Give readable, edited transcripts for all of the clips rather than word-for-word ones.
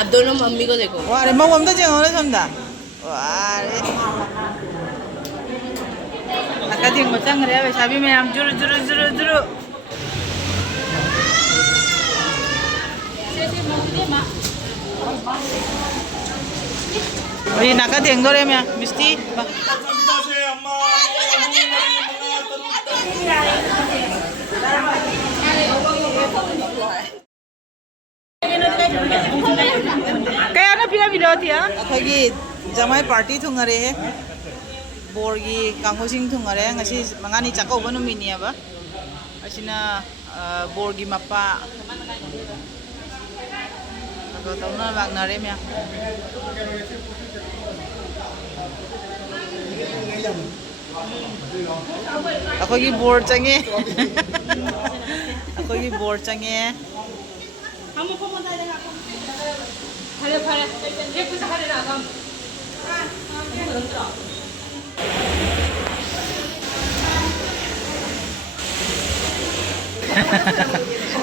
अब दोनों मम्मी को देखो। वारे मऊ अमदा जेंगो समदा वारे नका जेंगो चंग रे वैशाबी में हम जुरु जुरु जुरु जुरु अरे नका जेंगो रे मैं मिस्टी kaya na pinabilo tiya akhagi jamai party thungare he borgi kangosing thungare ngasi mangani chakau banu mini aba asina borgi mappa ako tauna bagnare mya akhagi board change akhagi board change हम ऊपर मत आएगा खड़े खड़े ये कुछ खड़े ना हम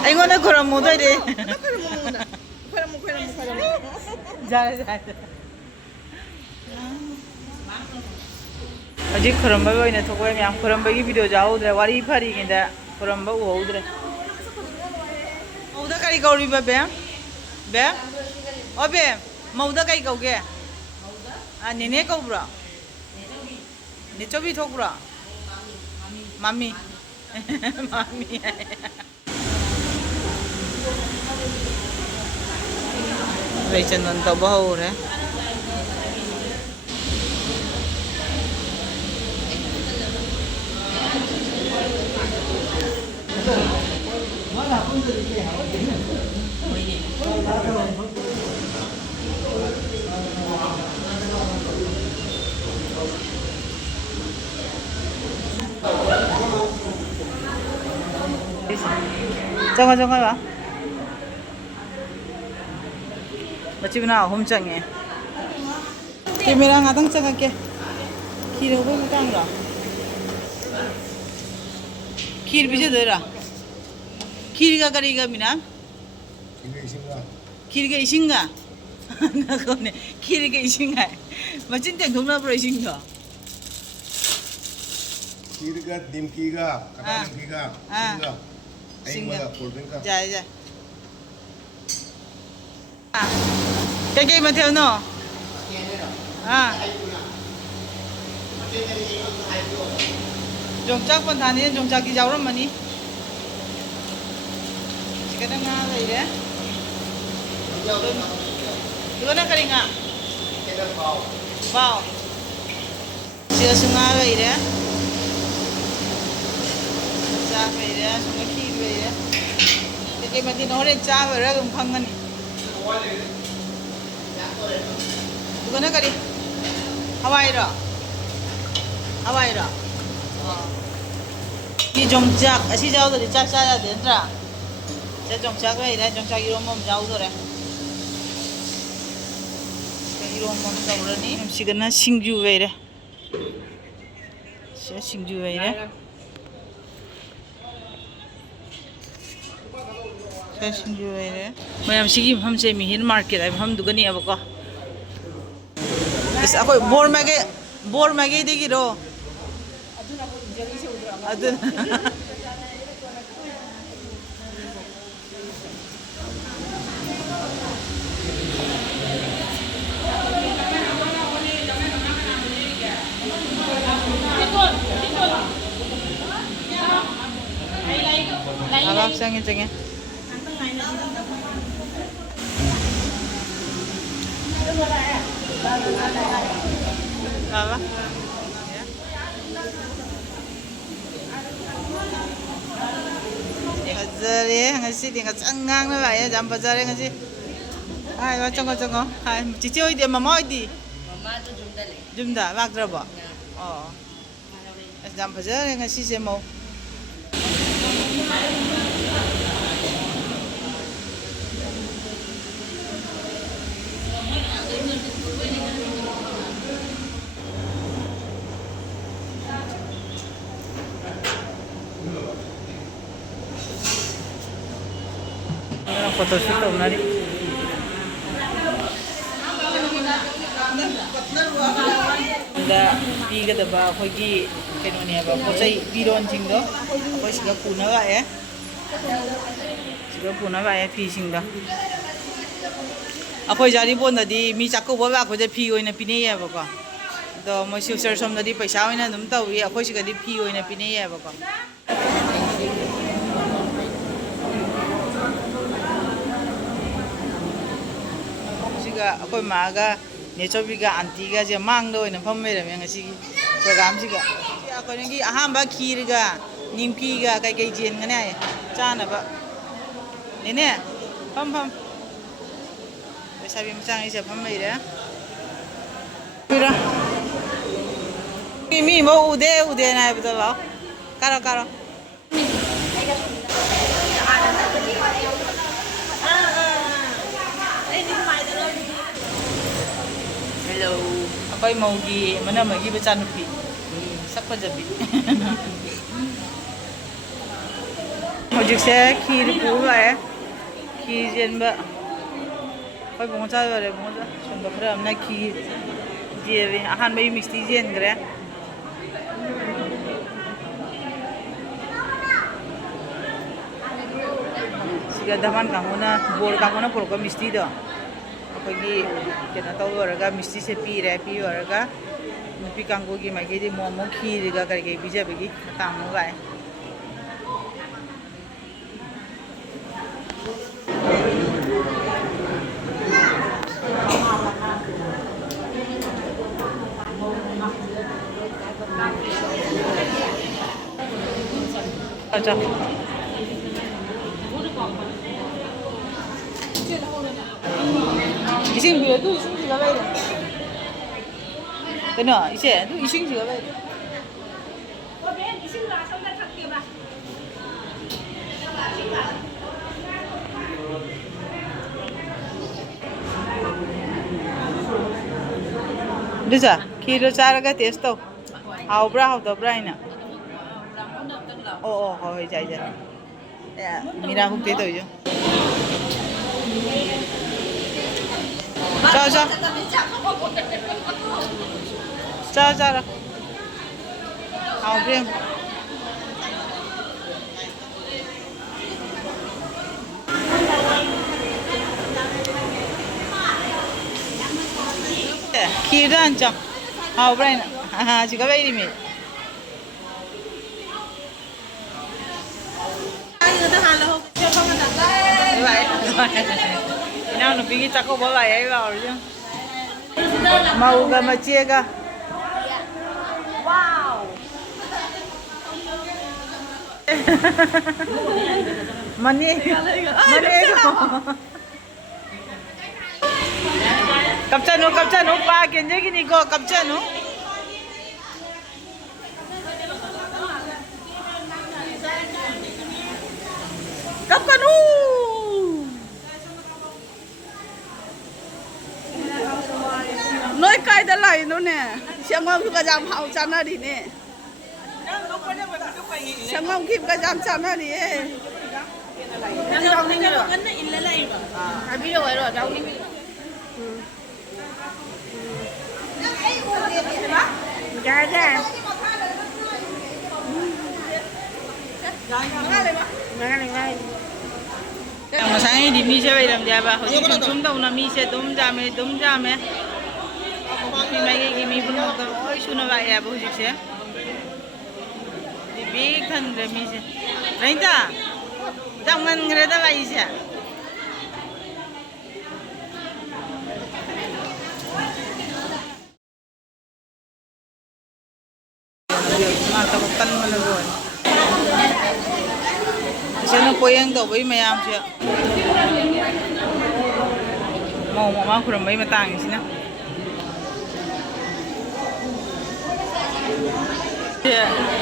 ai ngona koram mo dai de जा जा अजी खरंबा ओइने थोगय म्याम खरंबागी भिडियो जाउद्रे वारी फारी गिंदा खरंबा उहौद्रे मौदा करी गौरी बे बे अबे मौदा कई कौगे आ नेने कौब्रा नेचोबी थोकब्रा मामी मामी वेचन तो बहु रे 정아 정아 봐. 마치 나 홈장에. 카메라 가당 찍을게. 길을 보고 당라. 길 비제 되라. 길이가 가리가 미나? 길이가 이신가? 나 거네. 길이가 이신가? 마치 때 동남으로 이신가? 길이가 님기가 가다님기가 singa dạ dạ cái mà theo nó 종짝 번 다니는 종짝이 자오란 말이 지금 나 이래 이거는 그린가 와우 지금 승아가 이래 자 이래 승아 cái mà thì nó lên cha và ra cũng không ngân tụi nó cái đi Hawaii đó cái trồng chạc ở xí rau rồi thì chạc ra đến ra sẽ trồng chạc vậy đấy trồng chạc irom mom rau rồi đấy cái irom mom rau rồi ní chỉ cần nó sinh vậy đấy sẽ sinh vậy đấy fashion जो है मैं सिगी हम से Mihin market है हम दुकानी अब को इस अको बोर मैगे देगी रो अदुन Agak sange apa? Bazar ya, ngasi tinggal cengang lah ya, jam bazar ya ngasi. Hai, macam macam hai, cici oi dia, mama oi di. Mama tu jumda le. Jumda, mak berapa? Oh, jam bazar ya ngasi saya mau. Photoshoot tawnari ꯃꯣꯏꯗ ꯄꯤꯒꯗꯕ ꯑꯩꯈꯣꯏꯒꯤ ꯀꯩꯅꯣꯅꯦꯕ ꯄꯣꯠꯆꯩ ꯐꯤꯔꯣꯟꯁꯤꯡꯗꯣ ꯑꯩꯈꯣꯏ ꯁꯤꯗ ꯄꯨꯅ ꯂꯥꯛꯑꯦ ꯁꯤꯗ ꯄꯨꯅ ꯂꯥꯛꯑꯦ ꯐꯤꯁꯤꯡꯗꯣ ꯑꯩꯈꯣꯏ ꯖꯥꯔꯤꯕꯣꯟꯗꯗꯤ ꯃꯤ ꯆꯥꯛꯀꯧꯕ ꯂꯥꯛꯄꯗ ꯐꯤ ꯑꯣꯏꯅ ꯄꯤꯅꯩꯌꯦꯕꯀꯣ ꯑꯗꯣ ꯃꯣꯏ ꯁꯤꯜꯆꯔ ꯁꯣꯝꯗꯗꯤ ꯄꯩꯁꯥ ꯑꯣꯏꯅ ꯑꯗꯨꯝ ꯇꯧꯏ ꯑꯩꯈꯣꯏ ꯁꯤꯒꯗꯤ ꯐꯤ ꯑꯣꯏꯅ ꯄꯤꯅꯩꯌꯦꯕꯀꯣ ꯁꯤꯒ ꯑꯩꯈꯣꯏ ꯃꯥꯒ ꯅꯦꯆꯧꯕꯤꯒ ꯑꯟꯇꯤꯒꯁꯦ ꯃꯥꯡꯗ ꯑꯣꯏꯅ ꯐꯝ ꯂꯩꯔꯝꯃꯦ ꯉꯁꯤꯒꯤ ꯄ꯭ꯔꯣꯒ꯭ꯔꯥꯝꯁꯤꯒ ꯑꯩꯈꯣꯏꯒꯤ ꯑꯍꯥꯟꯕ ꯈꯤꯔꯒ ꯅꯤꯝꯀꯤꯒ ꯀꯩꯀꯩ ꯆꯦꯟꯒꯅꯤ ꯍꯥꯏ ꯆꯥꯅꯕ ꯅꯦꯅꯦ ꯐꯝ ꯂꯩꯁꯥꯕꯤ ꯃꯆꯥꯉꯩꯁꯦ ꯐꯝ ꯂꯩꯔꯦ ꯃꯤ ꯑꯃ ꯎꯗꯦꯅ ꯍꯥꯏꯕꯗꯣ ꯂꯥꯛꯑꯣ ꯀꯥꯔꯣ ꯍꯦꯜꯂꯣ ꯑꯩꯈꯣꯏ ꯃꯧꯒꯤ ꯃꯅꯝꯃꯒꯤ ꯃꯆꯥꯅꯨꯄꯤ ꯁꯛ ꯐꯖꯕꯤ ꯍꯧꯖꯤꯛꯁꯦ ꯈꯤꯔ ꯄꯨꯔ ꯂꯥꯛꯑꯦ ꯈꯤꯔ ꯆꯦꯟꯕ ꯑꯩꯈꯣꯏ ꯕꯨꯡꯉꯣꯆꯥ ꯌꯧꯔꯦ ꯕꯨꯡꯉꯣꯆꯥ ꯁꯣꯝꯗ ꯈꯔ ꯑꯃꯅ ꯈꯤꯔ ꯆꯦꯜꯂꯤ ꯑꯍꯥꯟꯕꯒꯤ ꯃꯤꯁꯇꯤ ꯆꯦꯟꯈ꯭ꯔꯦ ꯁꯤꯒ ꯙꯃꯥꯟ ꯀꯥꯡꯕꯨꯅ ꯕꯣꯔ ꯀꯥꯡꯕꯨꯅ ꯄꯨꯔꯛꯄ ꯃꯤꯁꯇꯤꯗꯣ ꯑꯩꯈꯣꯏꯒꯤ ꯀꯩꯅꯣ ꯇꯧ ꯂꯣꯏꯔꯒ ꯃꯤꯁꯇꯤꯁꯦ ꯄꯤ ꯂꯣꯏꯔꯒ ꯅꯨꯄꯤ ꯀꯥꯡꯕꯨꯒꯤ ꯃꯥꯏꯀꯩꯗꯤ ꯃꯣꯃꯣ ꯈꯤꯔꯒ ꯀꯔꯤ ꯄꯤꯖꯕꯒꯤ ꯃꯇꯥꯡ ꯑꯃ ꯂꯥꯛꯑꯦ अच्छा 이생 비어도 이승지가 왜 이래? 그너 이제 또 이승지가 왜 이래? 늦어 키로 자르가 테스트 하우브라 하우더브라 이나 거기 자 이제 미라 국대 또 이제 자 하우브림 키도 앉아 하우브라 이나 지가 왜 이리미 nào nó bị chắc có bỏ lại ấy vào rồi chứ màu gà mà chia cả wow money cặp chân nó ba kiện chứ cái này có cặp chân nó cặp chân nói cay đã lại nó nè xem ông cứ làm hậu chăn nó đi nè xem ông kịp cái làm chăn nó đi mà sáng đi mi sẽ về làm gì bà hồi trước chúng tao là mi sẽ đúng ra mẹ khi mấy mi cũng đâu ôi xuân vậy à bố gì sẽ đi biết thân rồi mi sẽ lấy ta trong ngân người ta vậy sẽ mà tao tân mà rồi sẽ nó quay ăn tàu với mày ăn chưa màu mà khuôn mấy mà tàng gì nè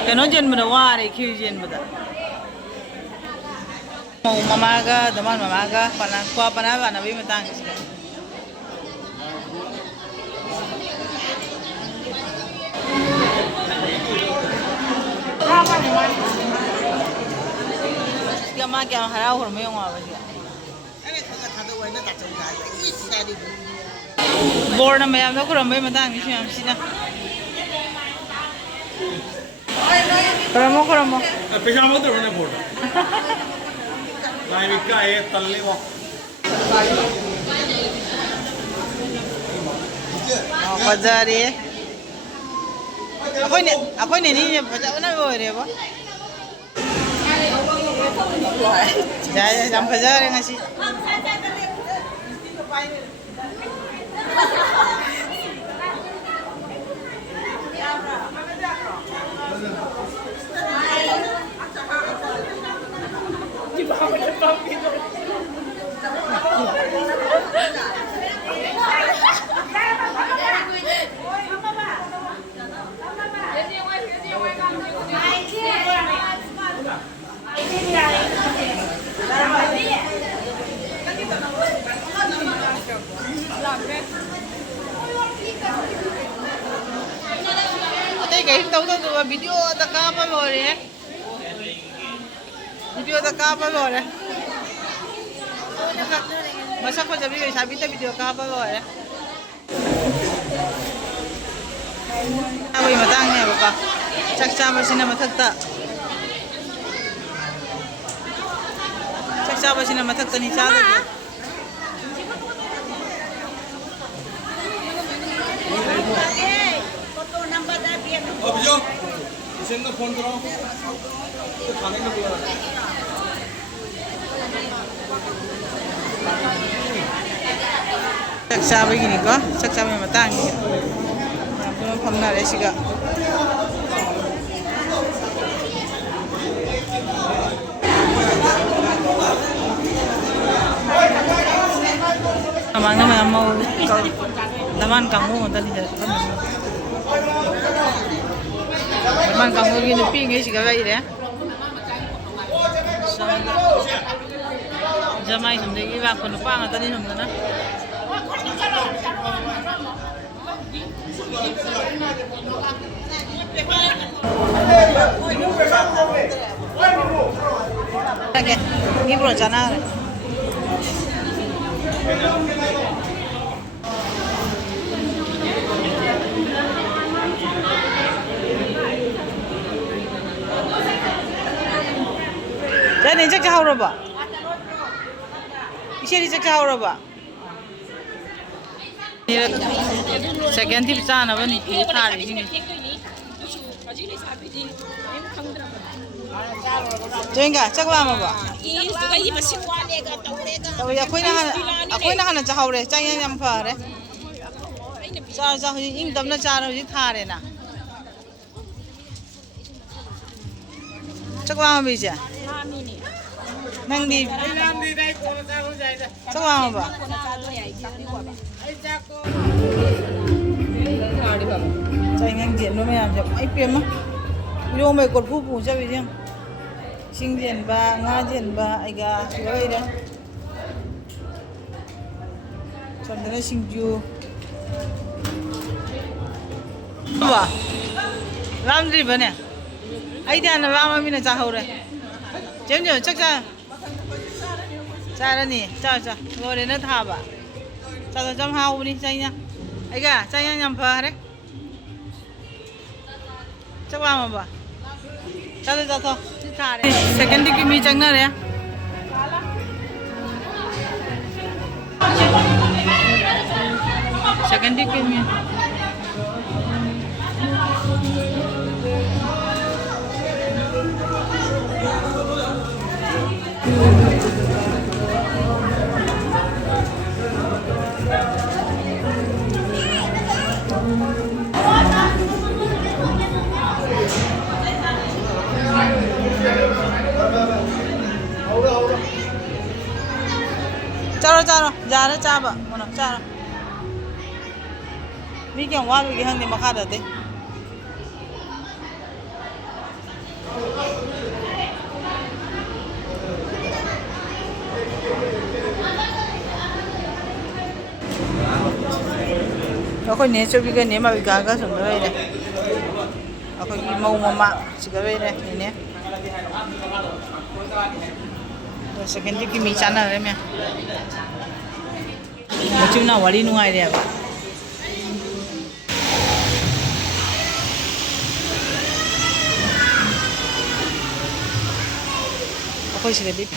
cái nó chân mà hoa này kêu chân mà màu mama ga teman mama ga qua pana và nabi mà tàng gì cái mà cái harau hồi mấy ông à vậy board na mayam na kung may matang ni siyam sina 그러모 그러모. पैसा मत दो ना photo live का है तल्ले वो 바자리에. 아코이네 니 바자나 뭐래 봐. 자, 남 바자리 가시. 어때 cái tàu tàu video ta cá bao rồi đấy video ta cá bao rồi đấy mà sao không chụp cái video cá bao rồi đấy bây mà tăng nè bà chắc chắn mà xin mà thật ta chắc chắn mà xin mà thật ta ni sao đấy अब जो इसे ना phone करो तो खाने का बुला chắc chắn với cái này có chắc chắn mà tăng nhỉ làm không nào đấy chị ạ mà nó mau làm ăn càng ngon người ta đi được man kamu gini pingi sih kagak ini ya. Jamai sampai iba kono pang atau ni sampai na. Oke, ini bro channel. Jadi cek jauh roba. Isi cek jauh roba. Sekian tips sana apa nih? Hari ini. Jengga, cek apa ba? Tahu ya, aku nak jauh re, jangan yang far re. Jauh ini damna jauh ini thare na. Cek apa bisa? Nangdi. Cek apa ba? Jangan diện nó mới làm chậm ấy piêm á. Video mày cột phụ phụ cho bị chứ. Sinh diện ba, nga diện ba, ai ga, cái đó. Chọn cái này sinh ju. Ba. Làm gì vậy nè? Ai đi ăn làm mà mình là sao rồi? Chém nhở chắc cha. Cha đó nè, cha cha. Ngồi đây nó thả bà. Cha cha chăm hao đi chay nha. Ai ga, chay nha nhầm phở đấy. Chắc vào mà bà. Cha thôi. Thả đấy. Second đi kimi chăng nữa đấy. Second đi kimi. Charo, giá nó cha bà, mà nó cha. Vì kiểu quá cái hàng này mà khá được đấy. Ako ni chobi ka ni mabigaga sundo ire. Ako gi mau mama sigawe ire ni. To second ki mi channel re me. Mochu na wali nungai re ba. अखोई सिदे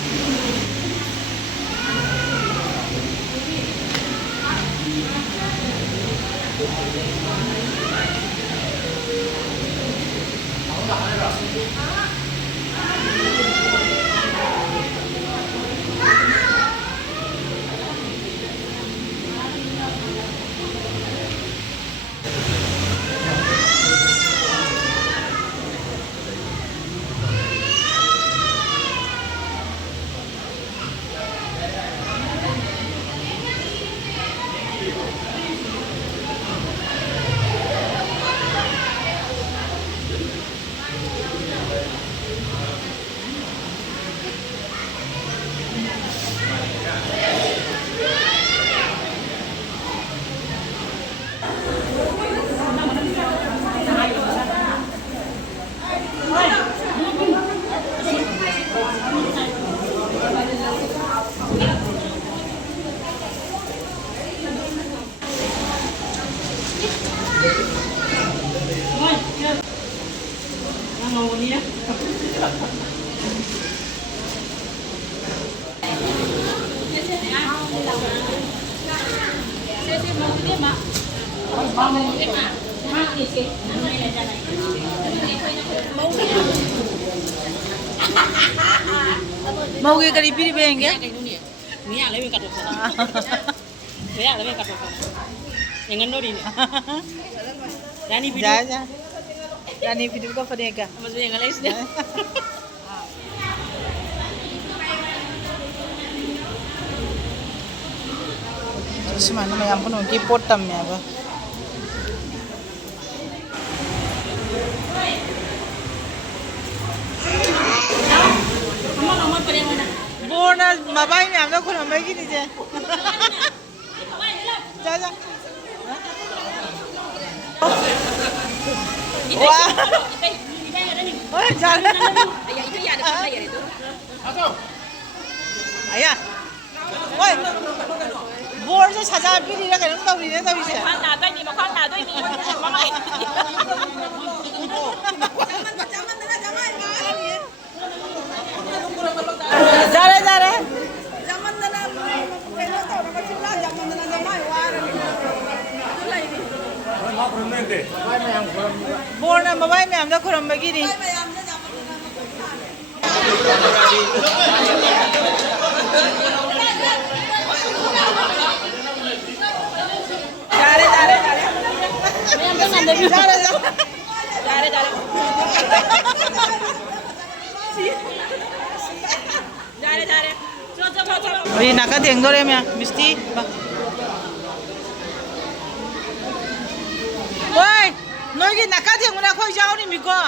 mau cái kari piri bengge ni ala be kato sana be ala be kato sana yang ndori ni Rani video ja Rani video ka padega mas be yang ala isda terus mana mayam pun ki potam ya ba Borna mabai mayam da khuna mai ki ni je ja ja wah oh jalan ya itu ya ada ya itu ayah oi bor se saja piri ra kaino tawri ne tawri se khoan na doi ni ma khoan na doi ni mama जा रहे board mobile में हमदा खुरमबगी नी Oye, naka tengdore mea, misti. Oi, nogi naka tengmuna koi jao ni miko.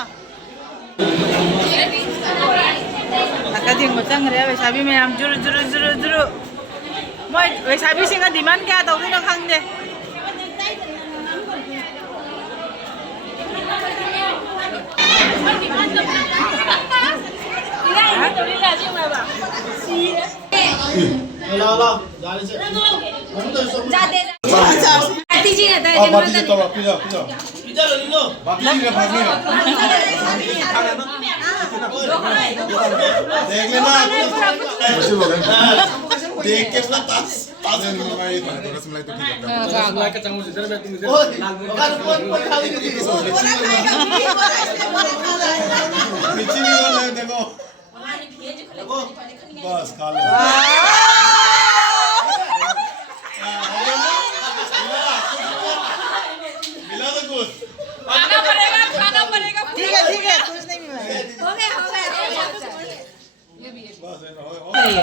Naka tengmo changre wesabi mea juru juru juru juru. Moi wesabi singa demand kya tau ni khang de. देख के अपना तास तास रसमलाई तो ठीक है रसमलाई का चम्मच इधर बैठ मुझे नीचे भी हो ले देखो बस खा ले मिला तो कुछ खाना पड़ेगा ठीक है कुछ नहीं मिला हो गया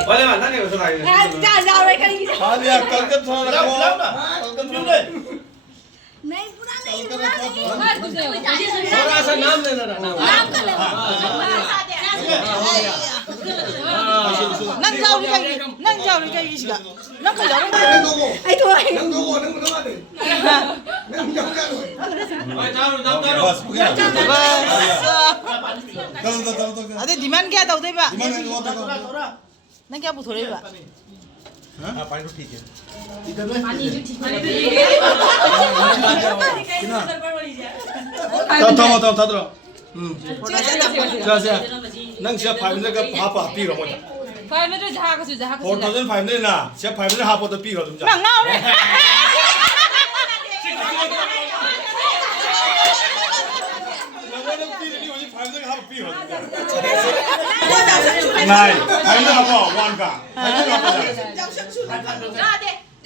वाले वाला नहीं हो सकता है जा जाओ रे करेंगे खा लिया कल के थोड़ा रखो कल के ले नहीं पूरा नहीं पूरा थोड़ा सा नाम लेना नाम कर ले nang jauh ni kayak gini sih nang kalau jauh ai thôi नंग दो दे नंग जाओ जाओ बस हो गया bas चलो ada demand क्या tahu deh pak दिमाग में वो देखो nang क्या butuh deh pak हां पानी तो ठीक है थम थम थम थम Coba saya tak boleh. 자 नंग सिया 500 का हाफ पी रो मोटा 500 जहा का 4500 ना सिया 500 हाफ तो पी रो तुम जा मंगा रे नंग पी नहीं हो 500 हाफ पी रो नहीं 500 हाफ 1 का 500 हाफ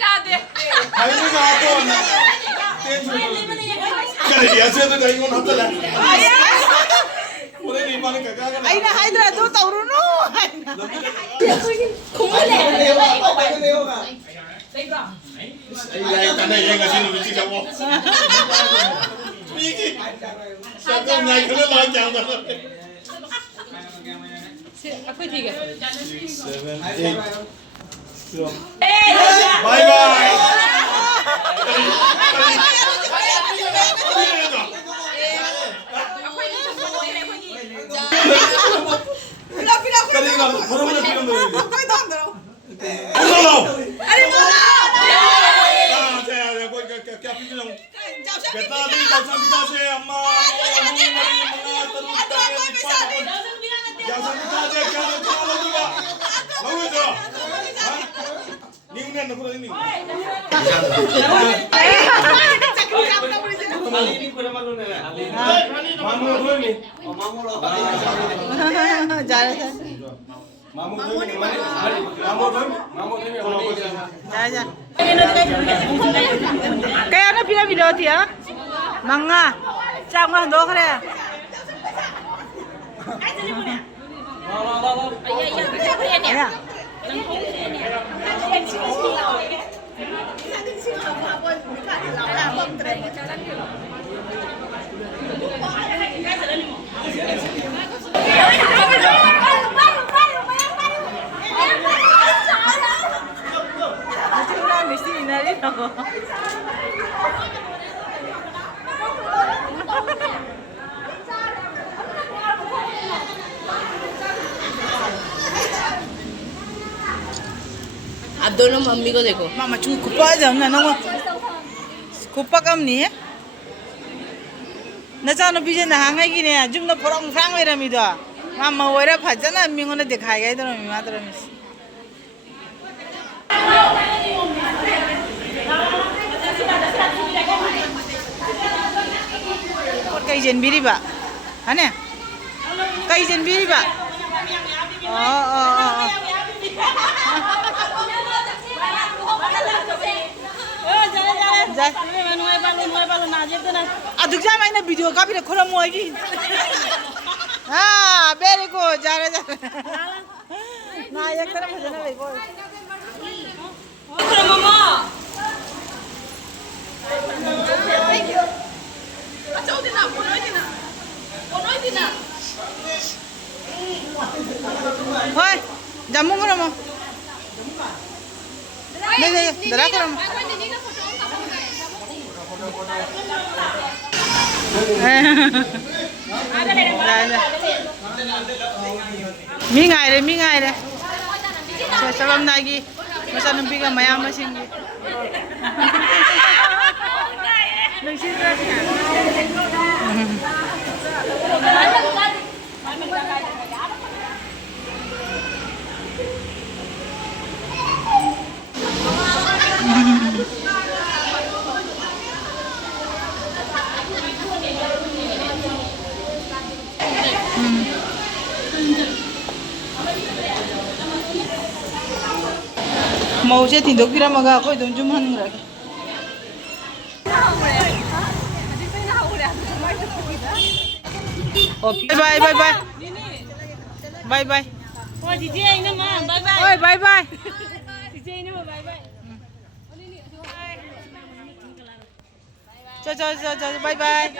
जादे 500 का हाफ ना करे ऐसे तो नहीं कोन हाथ ला 오늘 이만은 가가가 아이나 하이드라 또 떠오르노 Ay, tanay yang kasi lumici kamu. Miki. Sakam naik kena lagi jangan. aku ठीक है 7 8 Bye bye. Kali nggak, orang mana film dulu? Hello. Saya kau kaya film yang kita di jauh kita se amma. Jauh kita se kaya kalau juga. Lalu itu. Ni udah nak kurang ini. Mamu dulu ni. 잘해 Mamu dulu ni. Mamu dulu. 자자 kaya na piramida tiya manga changwa ndo kare ya mesti inari ako आप दोनों mummy को देखो mama chu kupa jam na no kupa kam ni na cha no bije na hangai gi ne jum no porong sang we ra mi do mama wera phajana mi ngone dekhai gai do mi ma do mi cây dền biri ba, hả nè? Cây dền biri ba. Aduk jam ini video kapi nak korang mau lagi. Ah, very good, jare jare. Nah, yang terang macam mana lagi? korang mama Hoi, jamu korang mau? Nih, darah korang mau? Mingai deh. Salam lagi. Masa nampi ka mayam masing. Mau saya tindak kira maga aku itu cuma ngerak. Bye bye bye. Bye bye. oh DJ ini mah bye bye Oi bye bye. DJ ini mah bye bye Ciao ciao ciao bye bye.